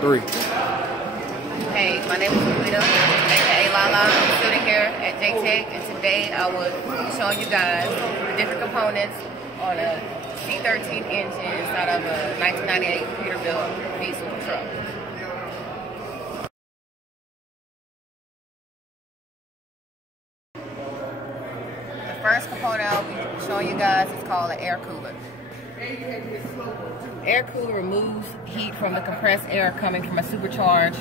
3. Hey, my name is Rita, aka Lala. I'm sitting here at JTech, and today I will be showing you guys the different components on a C13 engine inside of a 1998 Peterbilt diesel truck. The first component I'll be showing you guys is called an air cooler. Air cooler removes heat from the compressed air coming from a supercharged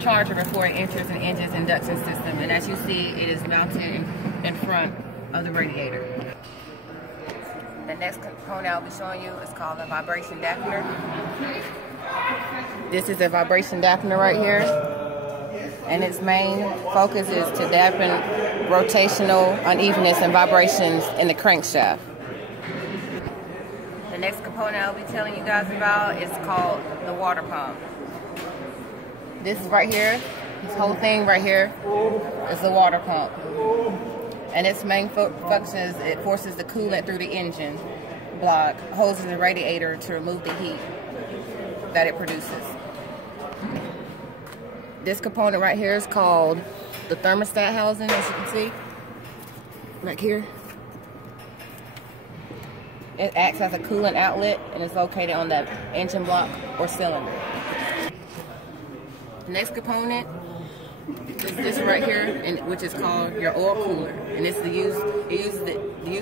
charger before it enters an engine's induction system, and as you see, it is mounted in front of the radiator. The next component I'll be showing you is called a vibration dampener. This is a vibration dampener right here, and its main focus is to dampen rotational unevenness and vibrations in the crankshaft. The next component I'll be telling you guys about is called the water pump. This right here, this whole thing right here is the water pump. And its main function is it forces the coolant through the engine block, hoses the radiator to remove the heat that it produces. This component right here is called the thermostat housing, as you can see, right here. It acts as a coolant outlet and is located on the engine block or cylinder. The next component is this right here, which is called your oil cooler, and it's the use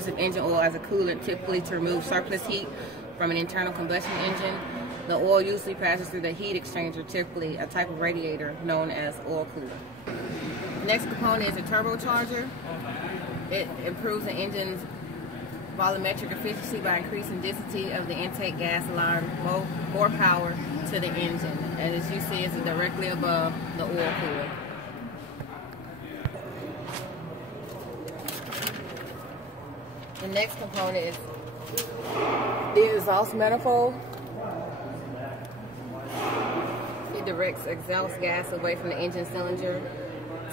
of engine oil as a coolant, typically to remove surplus heat from an internal combustion engine. The oil usually passes through the heat exchanger, typically a type of radiator known as oil cooler. The next component is a turbocharger. It improves the engine's volumetric efficiency by increasing density of the intake gas, allowing more power to the engine. And as you see, it's directly above the oil cooler. The next component is the exhaust manifold. It directs exhaust gas away from the engine cylinders,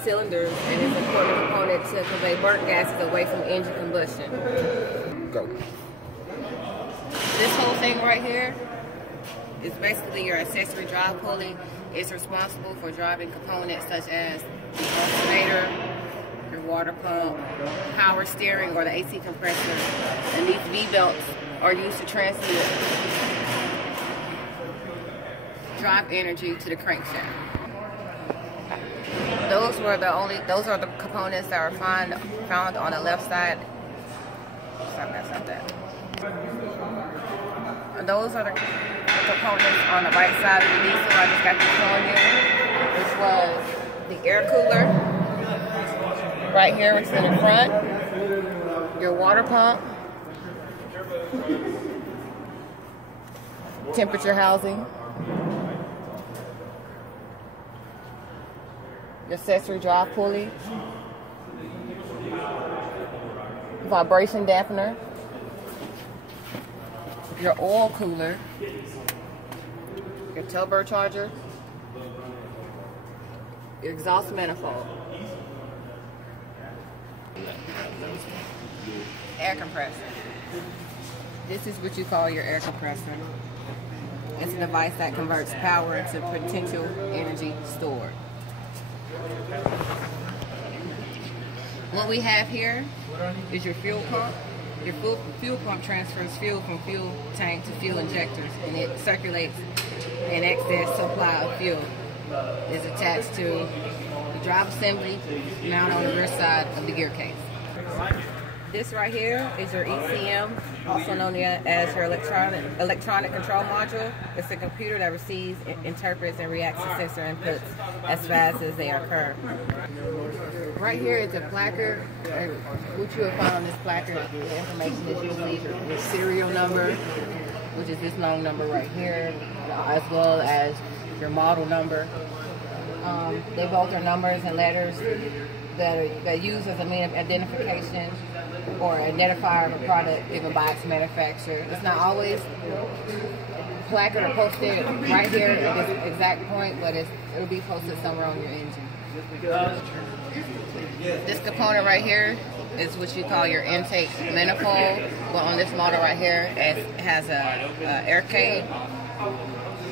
and is an important component to convey burnt gases away from engine combustion. Go. This whole thing right here is basically your accessory drive pulley. It's responsible for driving components such as the alternator, your water pump, power steering, or the AC compressor. And these V-belts are used to transmit drive energy to the crankshaft. Those are the components that are found on the left side. Those are the components on the right side of the diesel I just got to showing you, which was the air cooler right here, which is in the front, your water pump, temperature housing, your accessory drive pulley, vibration dampener, your oil cooler, your turbocharger, your exhaust manifold, air compressor. This is what you call your air compressor. It's a device that converts power into potential energy stored. What we have here is your fuel pump. Your fuel pump transfers fuel from fuel tank to fuel injectors, and it circulates an excess supply of fuel. It's attached to the drive assembly mounted on the rear side of the gear case. This right here is your ECM, also known as your electronic control module. It's a computer that receives, interprets, and reacts to sensor inputs as fast as they occur. Right here is a placard. What you will find on this placard, the information is usually your serial number, which is this long number right here, as well as your model number. They both are numbers and letters that are used as a means of identification or identifier of a product given by its manufacturer. It's not always placard or posted right here at this exact point, but it'll be posted somewhere on your engine. This component right here is what you call your intake manifold. Well, on this model right here, it has a air cage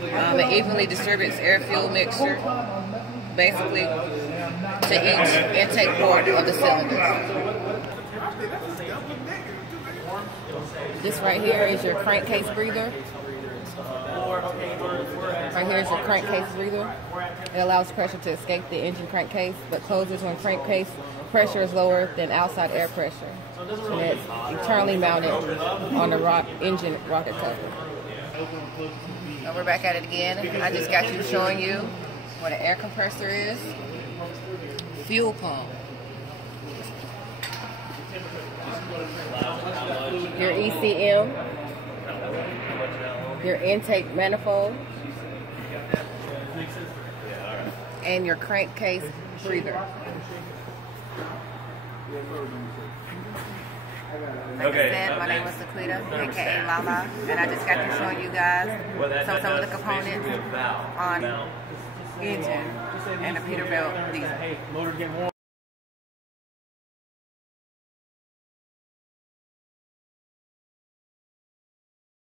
It evenly distributes air-fuel mixture, basically, to each intake port of the cylinder. This right here is your crankcase breather. Right here is your crankcase breather. It allows pressure to escape the engine crankcase, but closes when crankcase pressure is lower than outside air pressure. And it's internally mounted on the engine rocket cover. Now we're back at it again. I just got you showing you what an air compressor is, fuel pump, your ECM, your intake manifold, and your crankcase breather. Like I said, my name is Laquita, aka Lala, and I just got to showing you guys some of the components on engine and the Peterbilt diesel.